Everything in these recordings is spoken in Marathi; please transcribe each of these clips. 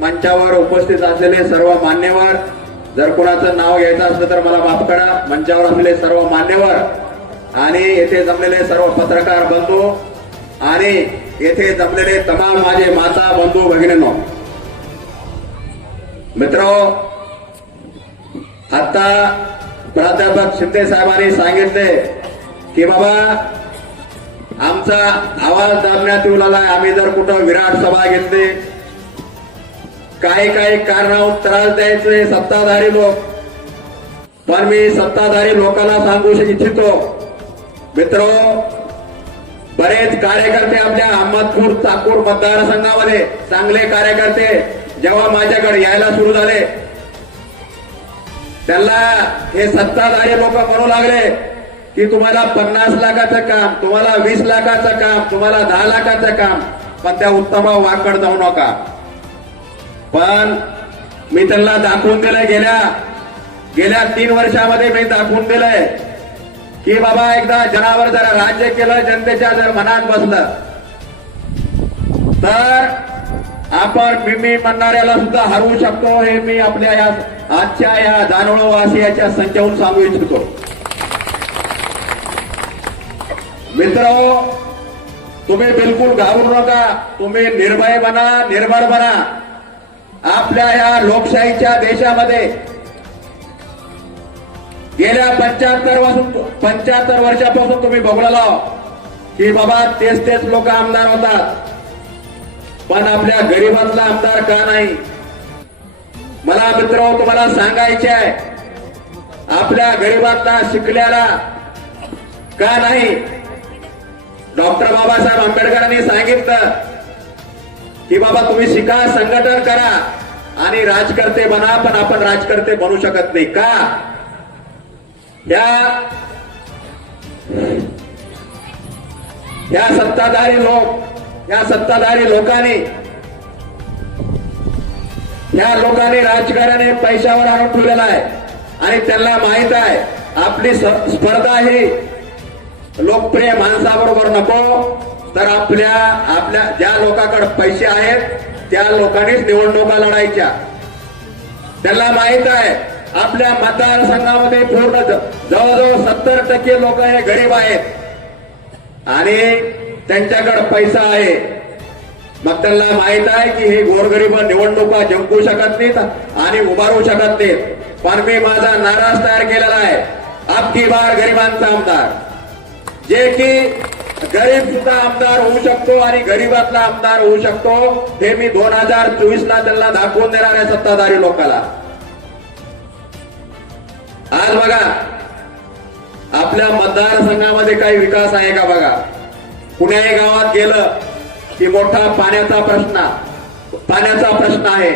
मंचावर उपस्थित असलेले सर्व मान्यवर जर कोणाचं नाव घ्यायचं असलं तर मला माफ करा. मंचावर असलेले सर्व मान्यवर आणि येथे जमलेले सर्व पत्रकार बंधू आणि येथे जमलेले तमाम माझे माता बंधू भगिनींनो. मित्र आता प्राध्यापक शिंदे साहेबांनी सांगितले की बाबा आमचा आवाज दाबण्यात येऊ लागलाय. आम्ही जर कुठं विराट सभा घेतली काही काही कारणावर त्रास द्यायचे सत्ताधारी लोक. पण मी सत्ताधारी लोकांना सांगू इच्छितो. मित्र बरेच कार्यकर्ते आपल्या अहमदपूर चाकूर मतदारसंघामध्ये चांगले कार्यकर्ते जेव्हा माझ्याकडे यायला सुरू झाले त्यांना हे सत्ताधारी लोक म्हणू लागले की तुम्हाला पन्नास लाखाचं काम तुम्हाला वीस लाखाचं काम तुम्हाला दहा लाखाचं काम पण त्या उत्तमा वाकड जाऊ नका. पण मी त्यांना दाखवून दिलंय गेल्या गेल्या तीन वर्षामध्ये मी दाखवून दिलंय की बाबा एकदा जनावर जरा राज्य केलं जनतेच्या जर मनात बसलं तर आपण मी मी म्हणणाऱ्याला सुद्धा हरवू शकतो. हे मी आपल्या या आजच्या या जानोळो आशियाच्या संचाहून सांगू इच्छितो. मित्र तुम्ही बिलकुल घाबरू नका. तुम्ही निर्भय बना निर्भर बना. आपल्या या लोकशाहीच्या देशामध्ये गेल्या पंच्याहत्तर पंच्याहत्तर वर्षापासून तुम्ही बघलेलो की बाबा तेच तेच लोक आमदार होतात. पण आपल्या गरीबातला आमदार का नाही? मला मित्र तुम्हाला सांगायचे आहे आपल्या गरीबातला शिकल्याला का नाही? डॉक्टर बाबासाहेब आंबेडकरांनी सांगितलं की बाबा तुम्ही शिका संघटन करा आणि राजकर्ते बना पण आपण राजकर्ते बनू शकत नाही. का? या या सत्ताधारी लोक या सत्ताधारी लोकांनी या लोकांनी राजकारणाने पैशावर आणून ठेवलेला आहे. आणि त्यांना माहीत आहे आपली स्पर्धा ही लोकप्रिय माणसाबरोबर नको. तर आपल्या आपल्या ज्या लोकांकडे पैसे आहेत त्या लोकांनीच निवडणुका लढायच्या. त्यांना माहीत आहे आपल्या मतदारसंघामध्ये पूर्ण जवळजवळ सत्तर टक्के लोक हे गरीब आहेत. आणि त्यांच्याकडे पैसा आहे. मग त्यांना माहीत आहे की हे गोरगरीब निवडणुका जिंकू शकत नाहीत आणि उभारू शकत नाहीत. पण मी माझा नाराज तयार केलेला आहे. आपकी बार गरिबांचा आमदार. जे की गरीब सुद्धा आमदार होऊ शकतो आणि गरीबातला आमदार होऊ शकतो हे मी दोन हजार चोवीस ला त्यांना दाखवून देणार आहे सत्ताधारी लोकांना आज बघा आपल्या मतदारसंघामध्ये काही विकास आहे का बघा? कुण्याही गावात गेलं की मोठा पाण्याचा प्रश्न पाण्याचा प्रश्न आहे.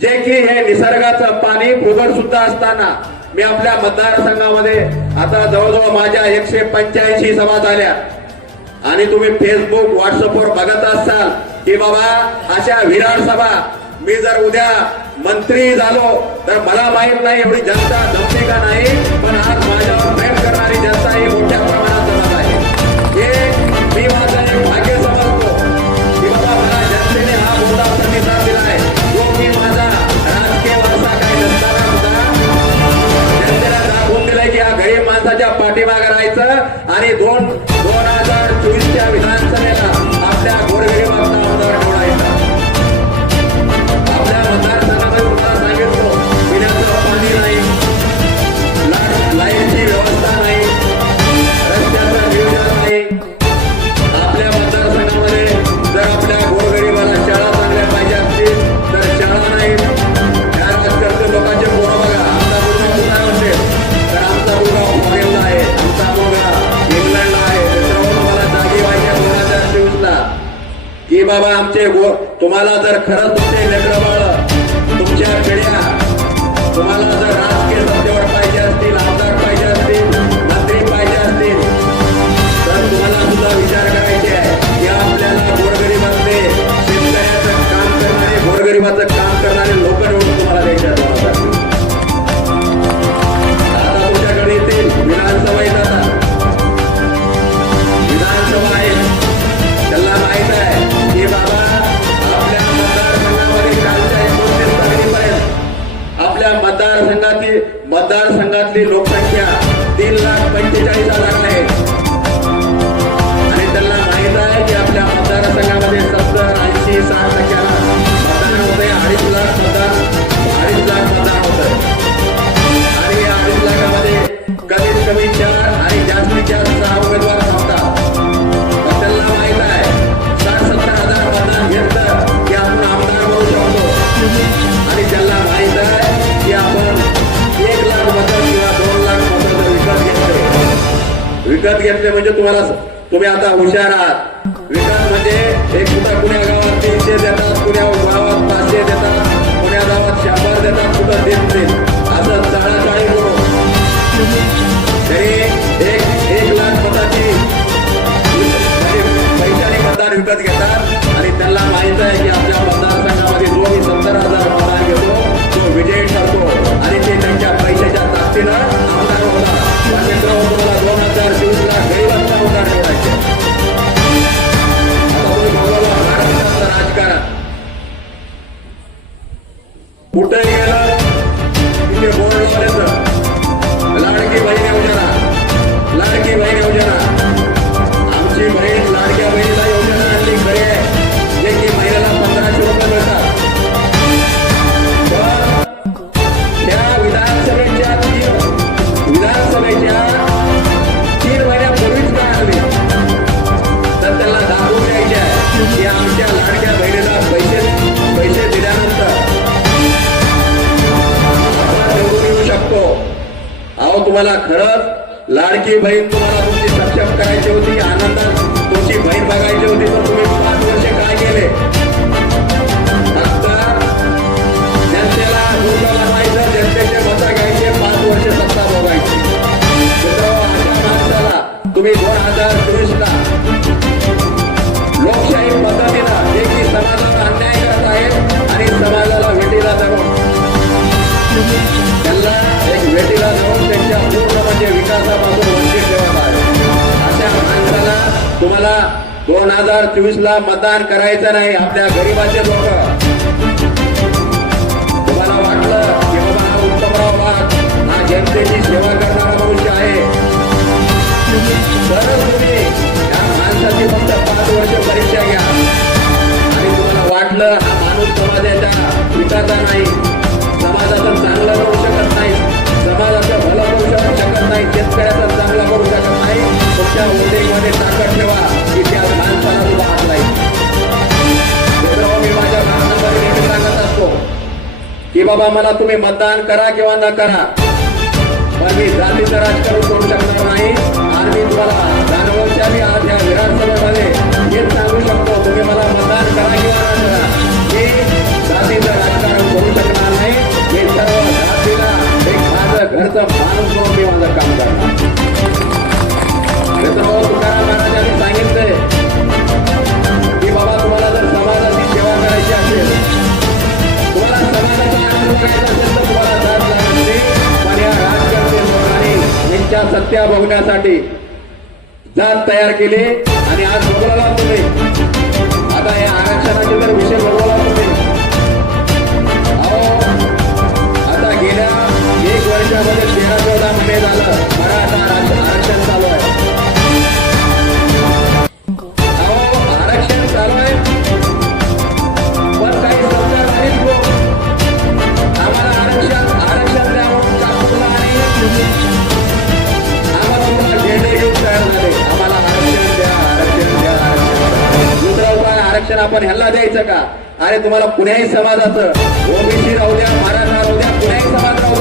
जे की हे निसर्गाचं पाणी फुगड सुद्धा असताना मी आपल्या मतदारसंघामध्ये आता जवळजवळ माझ्या एकशे पंच्याऐंशी सभा झाल्या. आणि तुम्ही फेसबुक व्हॉट्सअपवर बघत असाल की बाबा अशा विराट सभा मी जर उद्या मंत्री झालो तर मला माहीत नाही एवढी जनता जमते का नाही पण आज माझ्यावर की बाबा आमचे गो तुम्हाला जर खरंच तुमचे लेकरं बाळ तुमच्या पिढ्या तुम्हाला जर राज केलं घेतले म्हणजे तुम्हाला तुम्ही आता हुशार आहात. विकास म्हणजे एक सुद्धा पुण्या गावात तीनशे केले फक्त जनतेला दुर्गा बनवायचं जनतेचे मतं घ्यायचे पाच वर्ष सत्ता भोगायची. माणसाला तुम्ही दोन हजार चोवीस ला लोकशाही पद्धतीनं जे की समाजावर अन्याय करत आहेत आणि समाजाला भेटीला धरून त्यांना एक भेटीला धरून त्यांच्या पूर्ण म्हणजे विकासापासून वंचित ठेवत आहे अशा माणसाला तुम्हाला दोन हजार चोवीस ला मतदान करायचं नाही आपल्या गरिबाचे लोक तुम्हाला वाटलं की बाबा हा उत्तमराव वाघ हा जनतेची सेवा करणारा मनुष्य आहे. तरच तुम्ही या माणसाची फक्त पाच वर्ष परीक्षा घ्या. आणि तुम्हाला वाटलं हा माणूस समाजाच्या विकासा नाही समाजाचं चांगलं करू शकत नाही समाजाचं भलं करू शकत नाही शेतकऱ्याचं चांगलं करू शकत नाही. तुमच्या उद्योगमध्ये ताकद ठेवा. की बाबा मला तुम्ही मतदान करा किंवा न करा. पण मी जातीचं राजकारण त्यांच्या सत्या बघण्यासाठी जात तयार केली आणि आज बोलवला तुम्ही. आता या आरक्षणाचे जर विषय बोलवला तुम्ही. आता गेल्या एक वर्षामध्ये तेरा चौदा महिने झालं मराठा आरक्षण आरक्षण चालू. अरे तुम्हाला कुण्याही समाजाचं. ओबीसी राहू द्या मराठा राहू द्या कुण्याही समाज राहू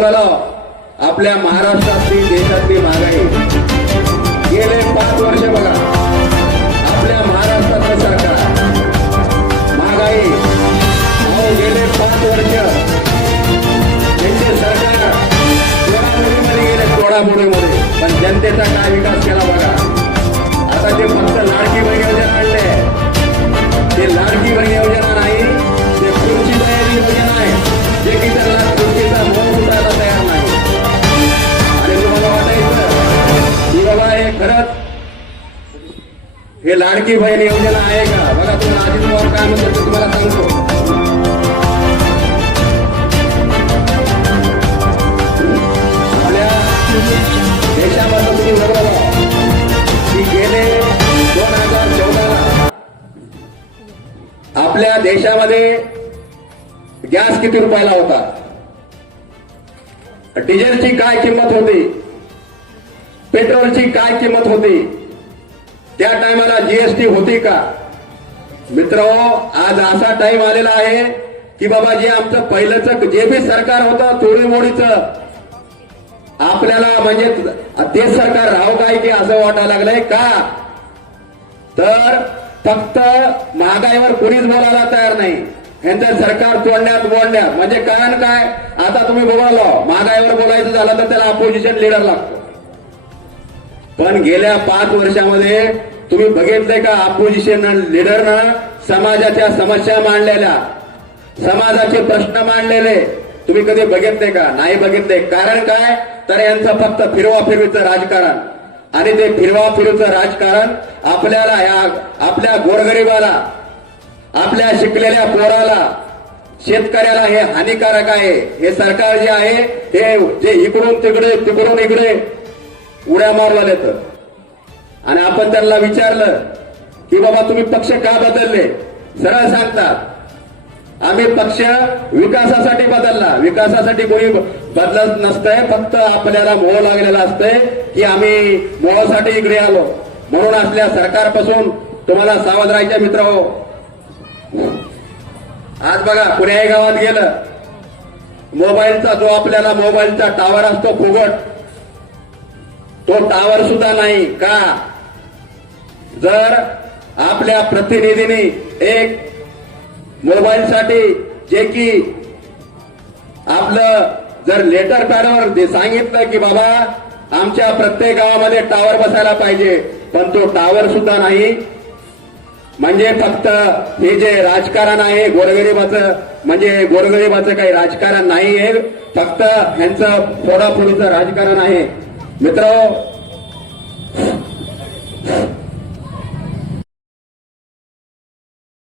कोणाला आपल्या महाराष्ट्रातली देशातली महागाई. गेले पाच वर्ष बघा. आपल्या महाराष्ट्रातलं सरकार. महागाई. अहो गेले पाच वर्ष. त्यांचे सरकार घडामोडीमध्ये पण जनतेचा काय विकास हे लाडकी बहीण योजना आहे का? बघा तुम्हाला अजित पवार काय म्हणतो ते तुम्हाला सांगतो. आपल्या देशामध्ये तुम्ही बघा की गेले दोन हजार चौदाला आपल्या देशामध्ये गॅस किती रुपयाला होता? डिझेलची काय किंमत होती? पेट्रोलची काय किंमत होती? त्या टायमाला जीएसटी होती का? मित्र आज असा टाइम आलेला आहे की बाबा जे आमचं पहिलंच जे बी सरकार होतं चोरीमोडीचं आपल्याला म्हणजे तेच सरकार राहू काय की असं वाटायला लागलंय का? तर फक्त महागाईवर कोणीच बोलायला तयार नाही. यांचं सरकार तोडण्यात बोलण्यात म्हणजे कारण काय? आता तुम्ही बोलालो महागाईवर बोलायचं झालं तर त्याला अपोजिशन लिडर लागतो. पण गेल्या पाच वर्षामध्ये तुम्ही बघितलंय का अपोजिशन लिडरनं समाजाच्या समस्या मांडलेल्या? समाजाचे प्रश्न मांडलेले. तुम्ही कधी बघितले का? नाही बघितले कारण काय? तर यांचं फक्त फिरवा फिरवीचं राजकारण. आणि ते फिरवा फिरूचं राजकारण आपल्याला ह्या आपल्या गोरगरिबाला आपल्या शिकलेल्या पोराला शेतकऱ्याला हे हानिकारक आहे. हे सरकार जे आहे हे जे इकडून तिकडे तिकडून इकडे उड्या मारला तर आणि आपण त्यांना विचारलं की बाबा तुम्ही पक्ष का बदलले? सरळ सांगतात आम्ही पक्ष विकासासाठी बदलला. विकासासाठी कोणी बदलत नसतंय फक्त आपल्याला मोह लागलेला असतंय की आम्ही मोहासाठी इकडे आलो. म्हणून असल्या सरकारपासून तुम्हाला सावध राहायच्या मित्र हो. आज बघा कुण्याही गावात गेलं. मोबाईलचा जो आपल्याला मोबाईलचा टावर असतो फुगट तो टावर सुद्धा नाही. का? जर आपल्या प्रतिनिधीने एक मोबाईलसाठी जे की आपलं जर लेटर पॅडवर सांगितलं की बाबा आमच्या प्रत्येक गावामध्ये टावर बसायला पाहिजे पण तो टावर सुद्धा नाही. म्हणजे फक्त हे जे राजकारण आहे गोरगरिबाचं म्हणजे गोरगरिबाचं काही राजकारण नाही आहे फक्त ह्यांचं फोडाफोडीचं राजकारण आहे. मित्र